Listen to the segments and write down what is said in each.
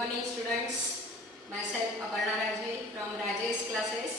morning students, myself Aparna Raje from Rajesh classes.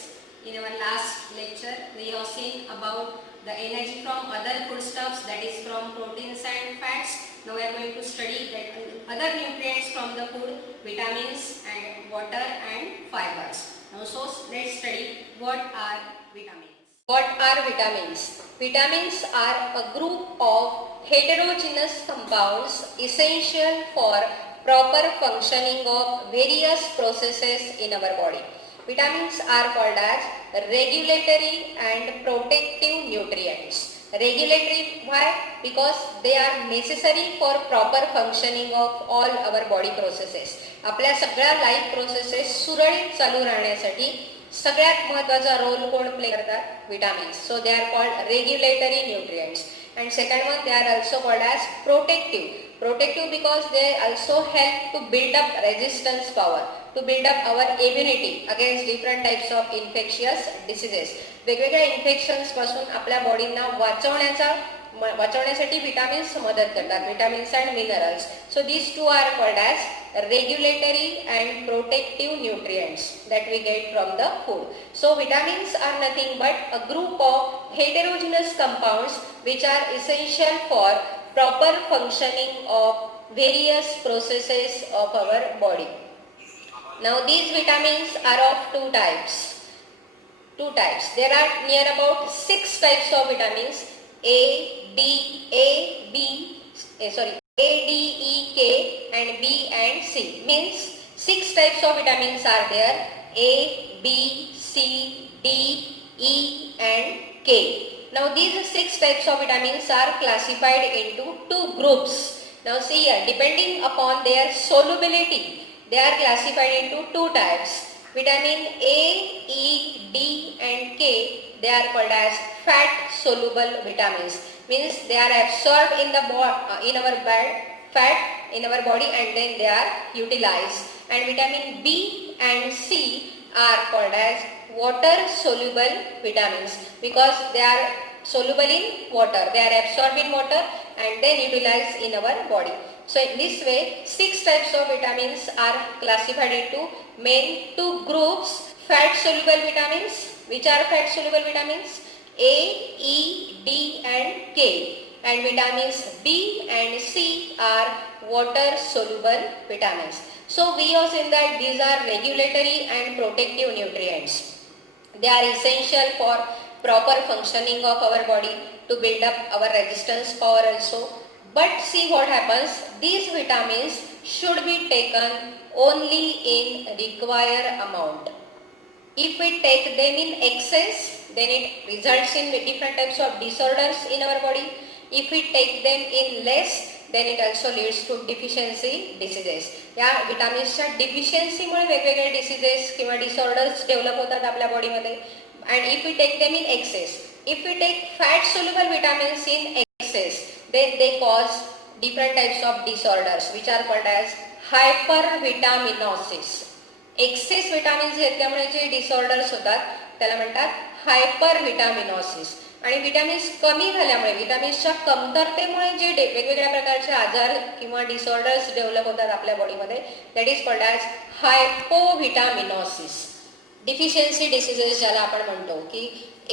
In our last lecture we have seen about the energy from other foodstuffs, that is from proteins and fats. Now we are going to study that other nutrients from the food, vitamins and water and fibers. Now so let's study what are vitamins. What are vitamins? Vitamins are a group of heterogeneous compounds essential for proper functioning of various processes in our body. Vitamins are called as regulatory and protective nutrients. Regulatory, why? Because they are necessary for proper functioning of all our body processes. आपल्या सगळ्या life processes सुरळीत चालू राहण्यासाठी सगळ्यात महत्त्वाचा role कोण play करतात? Vitamins. So they are called regulatory nutrients. And second one, they are also called as protective. Protective because they also help to build up resistance power, to build up our immunity against different types of infectious diseases. वेगवेगळ्या infections पासून आपल्या बॉडीला वाचवण्यासाठी vitamins मदत करतात. Vitamins and minerals. So these two are called as regulatory and protective nutrients that we get from the food. So vitamins are nothing but a group of heterogeneous compounds which are essential for proper functioning of various processes of our body. Now these vitamins are of two types. There are near about 6 types of vitamins. A, D, E, K and B and C. Means 6 types of vitamins are there. A, B, C, D, E and K. Now these 6 types of vitamins are classified into 2 groups. Now see here, depending upon their solubility, they are classified into 2 types. Vitamin A, E, D and K, they are called as fat soluble vitamins. Means they are absorbed in our fat in our body and then they are utilized. And vitamin B and C are called as water soluble vitamins because they are soluble in water. They are absorbed in water and then utilized in our body. So in this way 6 types of vitamins are classified into main 2 groups. Fat soluble vitamins. Which are fat soluble vitamins? A, E, D and K. And vitamins B and C are water soluble vitamins. So we have seen that these are regulatory and protective nutrients. They are essential for proper functioning of our body, to build up our resistance power also. But see what happens, these vitamins should be taken only in required amount. If we take them in excess, then it results in different types of disorders in our body. If we take them in less, then it also leads to deficiency diseases. या विटामिन्सच्या डिफिशियन्सीमुळे वेगवेगळे diseases किंवा disorders develop होतात आपल्या बॉडीमध्ये. And if we take them in excess, if we take fat soluble vitamins in excess, then they cause different types of disorders which are called as hypervitaminosis. Excess vitamins घेतल्यामुळे जे disorders होतात त्याला म्हणतात हायपरविटामिनोसिस. आणि vitamins कमी झाल्यामुळे, विटामिन्सच्या कमतरतेमुळे जे वेगवेगळ्या प्रकारचे आजार किंवा डिसऑर्डर्स डेव्हलप होतात आपल्या बॉडीमध्ये, that is called as hypovitaminosis. Deficiency diseases ज्याला आपण म्हणतो, की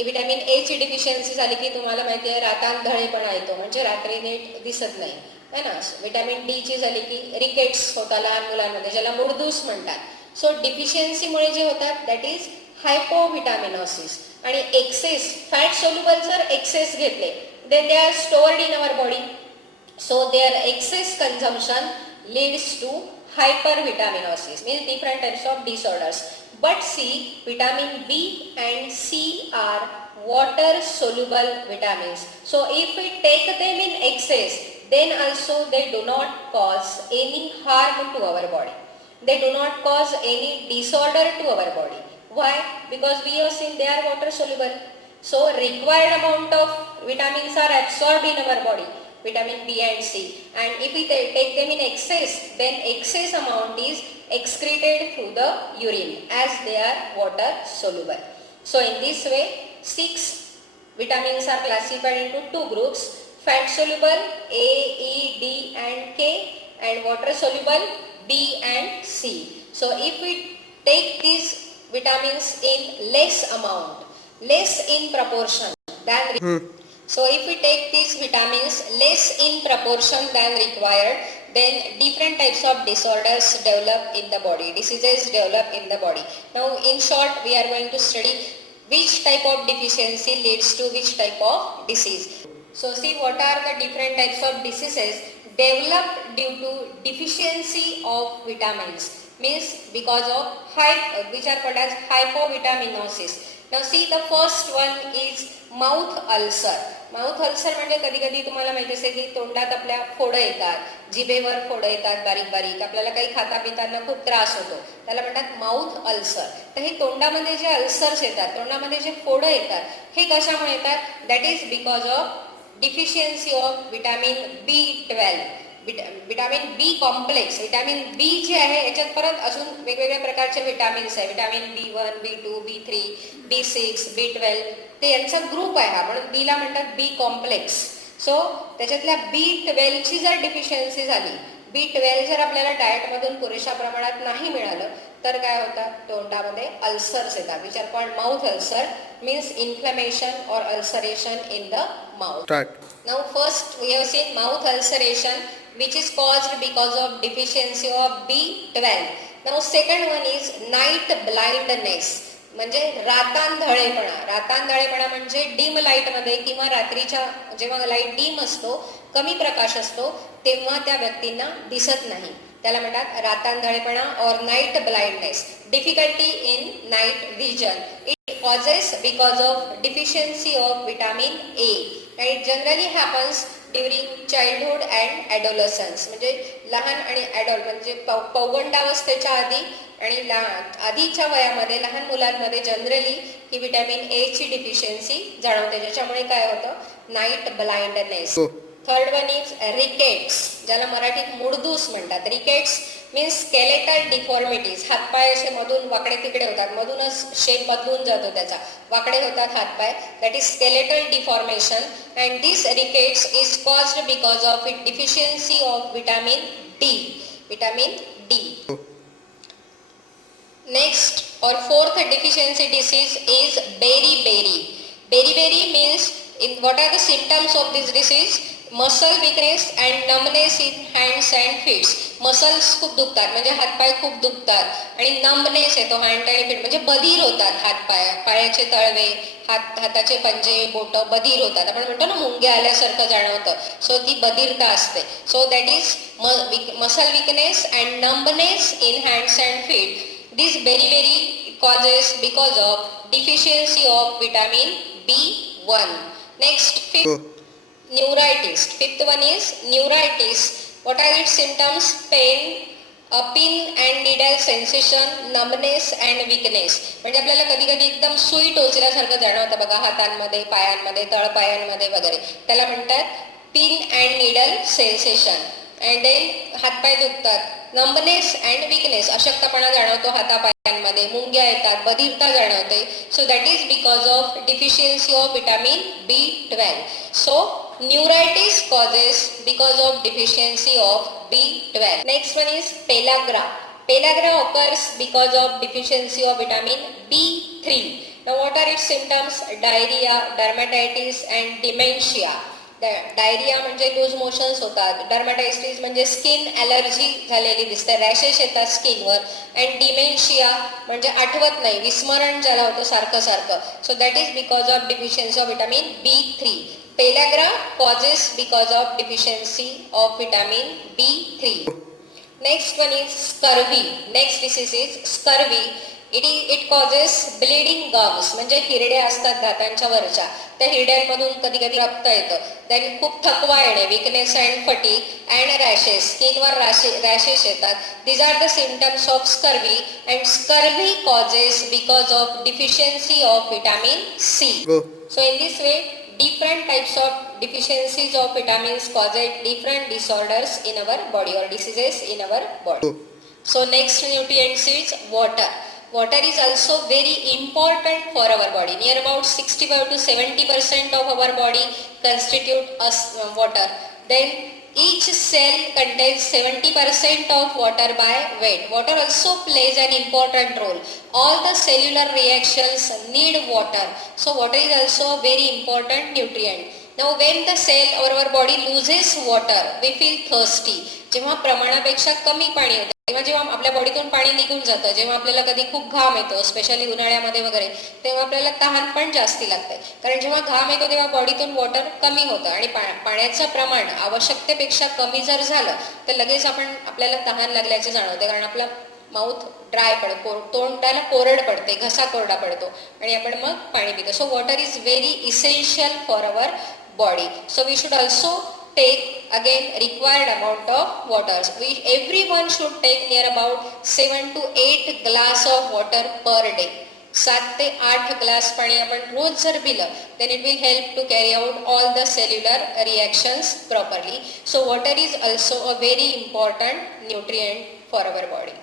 विटॅमिन ए ची डिफिशियन्सी झाली की तुम्हाला माहिती आहे रातांधळेपणा येतो, म्हणजे रात्री नीट दिसत नाही है ना. विटॅमिन डी ची झाली की रिकेट्स होतात लहान मुलांमध्ये, ज्याला मुरदूस म्हणतात. सो डिफिशियन्सीमुळे जे होतात दॅट इज हायपोव्हिटामिनोसिस. आणि एक्सेस फॅट सोल्युबल जर एक्सेस घेतले, then they are stored in our body. So their excess consumption leads to hypervitaminosis, means different types of disorders. But see, vitamin B and C are water soluble vitamins. So if we take them in excess, then also they do not cause any harm to our body. They do not cause any disorder to our body. Why? Because we have seen they are water soluble. So required amount of vitamins are absorbed in our body, vitamin B and C. And if we take them in excess, then excess amount is excreted through the urine as they are water soluble. So in this way 6 vitamins are classified into 2 groups: fat soluble A, E, D and K, and water soluble B and C. So if we take these vitamins in less amount, less in proportion than so if we take these vitamins less in proportion than required, then different types of disorders develop in the body, diseases develop in the body. Now in short, we are going to study which type of deficiency leads to which type of disease. So see what are the different types of diseases developed due to deficiency of vitamins, means because of which are called as hypovitaminosis. Now see, the first one is mouth ulcer. Mouth ulcer म्हणजे कधी कधी तुम्हाला माहिती असेल की तोंडात आपल्या फोडं येतात, जिभेवर फोडं येतात बारीक बारीक, आपल्याला काही खाता पिताना खूप त्रास होतो, त्याला म्हणतात माउथ अल्सर. तर हे तोंडामध्ये जे अल्सर्स येतात, तोंडामध्ये जे फोडं येतात, हे कशामुळे येतात? That is because of deficiency of vitamin B12. Vitamin B complex, vitamin B जे आहे याच्यात परत अजून वेगवेगळ्या प्रकारचे विटॅमिन्स आहे, vitamin B1, B2, B3, B6, B12, ते यांचा ग्रुप आहे हा, म्हणून बीला म्हणतात बी कॉम्प्लेक्स. सो त्याच्यातल्या B12 ची जर डिफिशियन्सी झाली, B12 जर आपल्याला डाएटमधून पुरेशा प्रमाणात नाही मिळालं तर काय होतं? तोंडामध्ये अल्सर्स येतात, which are called mouth ulcer, means inflammation और ulceration in the mouth. Now first we have seen mouth ulceration which is caused because of deficiency of B12. Now second one is night blindness, म्हणजे रातांधळेपणा. रातांधळेपणा म्हणजे dim light मध्ये किंवा रात्रीच्या जेव्हा light dim असतो, कमी प्रकाश असतो, तेव्हा त्या व्यक्तींना दिसत नाही, त्याला म्हणतात रातांधळेपणा और night blindness. Difficulty in night vision. It causes because of deficiency of vitamin A. and it generally happens during childhood and adolescence, म्हणजे लहान आणि ॲडल्ट म्हणजे पौगंडावस्थेच्या आधी आणि आधीच्या वयामध्ये लहान मुलांमध्ये जनरली ही विटॅमिन A ची डिफिशियन्सी जाणवते, ज्याच्यामुळे काय होतं? Night blindness. Third one is rickets, ज्याला मराठीत मुडदूस म्हणतात. रिकेट्स मीन्स स्केलेटल डिफॉर्मिटीज, हातपाय असे मधून वाकडे तिकडे होतात, मधूनच शेप बदलून जातो त्याचा, वाकडे होतात हातपाय, that is skeletal deformation. And this rickets is caused because of it deficiency of vitamin D. Vitamin D. Next or fourth deficiency disease is beriberi. Beriberi means what are the symptoms of this disease? Muscle weakness and numbness in hands and feet. Muscles खूप दुखतात म्हणजे हातपाय खूप दुखतात आणि numbness येतो hand आणि feet, म्हणजे बधीर होतात हातपाय, पायाचे तळवे, हाताचे पंजे, बोट बधीर होतात. आपण म्हणतो ना मुंग्या आल्यासारखं जाणवतं, सो ती बधीरता असते. So that is muscle weakness and numbness in hands and feet. This beriberi causes because of deficiency of vitamin B1. Next, neuritis. Fifth one is neuritis. What are its symptoms? Pain, a pin and needle sensation, numbness and weakness. म्हणजे आपल्याला कधी कधी एकदम सुई टोचल्यासारखं जाणवतं बघा, हातांमध्ये, पायांमध्ये, तळपायांमध्ये वगैरे, त्याला म्हणतात pin and needle sensation. And then हातपाय दुखतात, नंबनेस अँड विकनेस, अशक्तपणा जाणवतो हातापायांमध्ये, मुंग्या येतात, बधीरता जाणवते. So that is because of deficiency of vitamin B12. So neuritis causes because of deficiency of B12. Next one is pellagra. Pellagra occurs because of deficiency of vitamin B3. Now what are its symptoms? Diarrhea, dermatitis and dementia. Diarrhoea म्हणजे loose motions होतात, डर्माटायटिस म्हणजे skin allergy झालेली दिसते, rashes येतात स्किनवर, and dementia म्हणजे आठवत नाही, विस्मरण ज्याला होतं सारखं सारखं. So that is because of deficiency of vitamin B3. Pellagra causes because of deficiency of vitamin B3. Next one is scurvy. Next disease is scurvy. It causes bleeding gums, म्हणजे हिरड्या असतात दातांच्या वरच्या, त्या हिरड्यांमधून कधी कधी रक्त येतं. देन खूप थकवा येणे, weakness and fatigue and rashes, स्किनवर रॅशेस येतात. These are the symptoms of scurvy and scurvy causes because of deficiency of vitamin C. So in this way different types of deficiencies of vitamins cause different disorders in our body or diseases in our body. So next nutrient is water. Water is also very important for our body. Near about 65 to 70% of our body constitute water. Then each cell contains 70% of water by weight. Water also plays an important role. All the cellular reactions need water. So water is also a very important nutrient. Now when the cell or our body loses water, we feel thirsty. जेव्हा प्रमाणापेक्षा कमी पाणी होते तेव्हा जेव्हा आपल्या बॉडीतून पाणी निघून जातं, जेव्हा आपल्याला कधी खूप घाम येतो, स्पेशली उन्हाळ्यामध्ये वगैरे, तेव्हा आपल्याला तहान पण जास्ती लागते. कारण जेव्हा घाम येतो तेव्हा बॉडीतून वॉटर कमी होतं आणि पाण्याचं प्रमाण आवश्यकतेपेक्षा कमी जर झालं तर लगेच आपल्याला तहान लागल्याचे जाणवते. कारण आपला माउथ ड्राय पडतो, तोंडाला कोरड पडते, घसा कोरडा पडतो आणि आपण मग पाणी पितो. So water is very essential for our body. So we should also take again required amount of water. Everyone should take near about 7 to 8 glass of water per day. 7 ते 8 ग्लास पाणी आपण रोज जर पिलं then it will help to carry out all the cellular reactions properly. So water is also a very important nutrient for our body.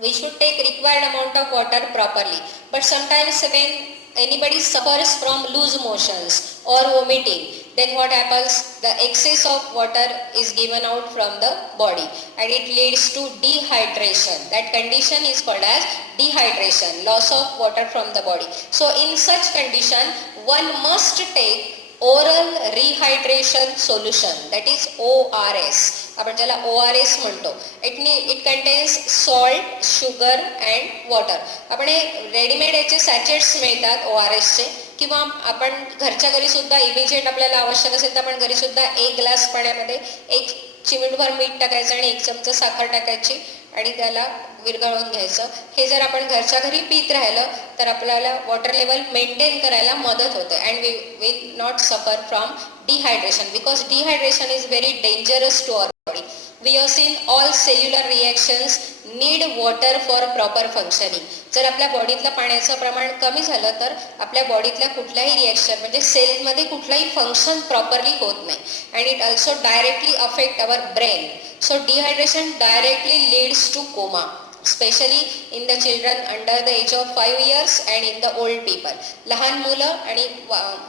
We should take required amount of water properly. But sometimes when anybody suffers from loose motions or vomiting, then what happens? The excess of water is given out from the body and it leads to dehydration. That condition is called as dehydration, loss of water from the body. So in such condition, one must take oral rehydration solution, that is ORS. आपण ज्याला ORS म्हणतो. It contains salt, sugar and water. आपण readymade याचे सॅचेट्स मिळतात ORS चे, किंवा आपण घरच्या घरी सुद्धा इमिजिएट आपल्याला आवश्यक असेल तर आपण घरी सुद्धा 1 ग्लास पाण्यामध्ये 1 चिमूटभर मीठ टाकायचं आणि 1 चमचा साखर टाकायची आणि त्याला विरघळवून घ्यायचं. हे जर आपण घरच्या घरी पीत राहिलं तर आपल्याला वॉटर लेवल मेंटेन करायला मदत होते and we will not suffer from dehydration, because dehydration is very dangerous to our body. We have seen all cellular reactions need water for proper functioning. जर आपल्या बॉडीतलं पाण्याचं प्रमाण कमी झालं तर आपल्या बॉडीतल्या कुठल्याही रिॲक्शन म्हणजे सेलमध्ये कुठलाही फंक्शन प्रॉपरली होत नाही and it also directly affect our brain. So dehydration directly leads to coma, specially in the children under the age of 5 years and in the old people. लहान मुलं आणि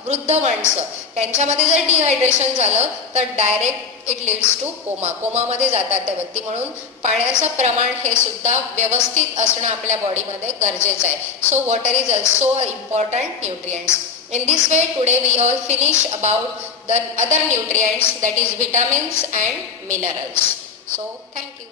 वृद्ध माणसं यांच्यामध्ये जर डिहायड्रेशन झालं तर direct it leads to coma, कोमामध्ये जातात त्या व्यक्ती. म्हणून पाण्याचं प्रमाण हे सुद्धा व्यवस्थित असणं आपल्या बॉडीमध्ये गरजेचं आहे. So water is also a important nutrients. In this way today we all finish about the other nutrients, that is vitamins and minerals. So thank you.